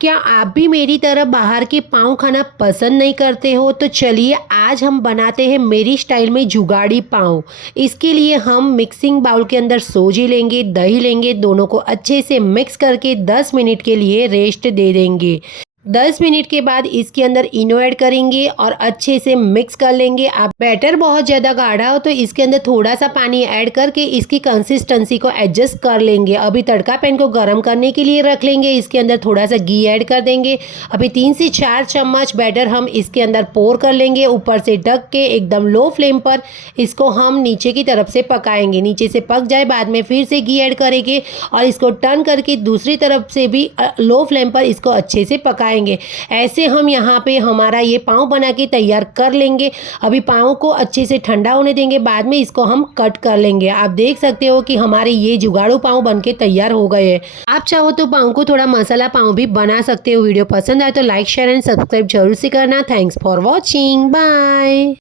क्या आप भी मेरी तरह बाहर के पाव खाना पसंद नहीं करते हो? तो चलिए आज हम बनाते हैं मेरी स्टाइल में जुगाड़ी पाव। इसके लिए हम मिक्सिंग बाउल के अंदर सोजी लेंगे, दही लेंगे, दोनों को अच्छे से मिक्स करके 10 मिनट के लिए रेस्ट दे देंगे। 10 मिनट के बाद इसके अंदर इनो ऐड करेंगे और अच्छे से मिक्स कर लेंगे। आप बैटर बहुत ज़्यादा गाढ़ा हो तो इसके अंदर थोड़ा सा पानी ऐड करके इसकी कंसिस्टेंसी को एडजस्ट कर लेंगे। अभी तड़का पैन को गर्म करने के लिए रख लेंगे। इसके अंदर थोड़ा सा घी ऐड कर देंगे। अभी 3 से 4 चम्मच बैटर हम इसके अंदर पोर कर लेंगे। ऊपर से ढक के एकदम लो फ्लेम पर इसको हम नीचे की तरफ से पकाएंगे। नीचे से पक जाए बाद में फिर से घी ऐड करेंगे और इसको टर्न करके दूसरी तरफ से भी लो फ्लेम पर इसको अच्छे से पकाएंगे। ऐसे हम यहाँ पे हमारा ये पाव बना के तैयार कर लेंगे। अभी पाव को अच्छे से ठंडा होने देंगे, बाद में इसको हम कट कर लेंगे। आप देख सकते हो कि हमारे ये जुगाड़ू पाव बन के तैयार हो गए हैं। आप चाहो तो पाव को थोड़ा मसाला पाव भी बना सकते हो। वीडियो पसंद आए तो लाइक शेयर एंड सब्सक्राइब जरूर से करना। Thanks for watching, bye.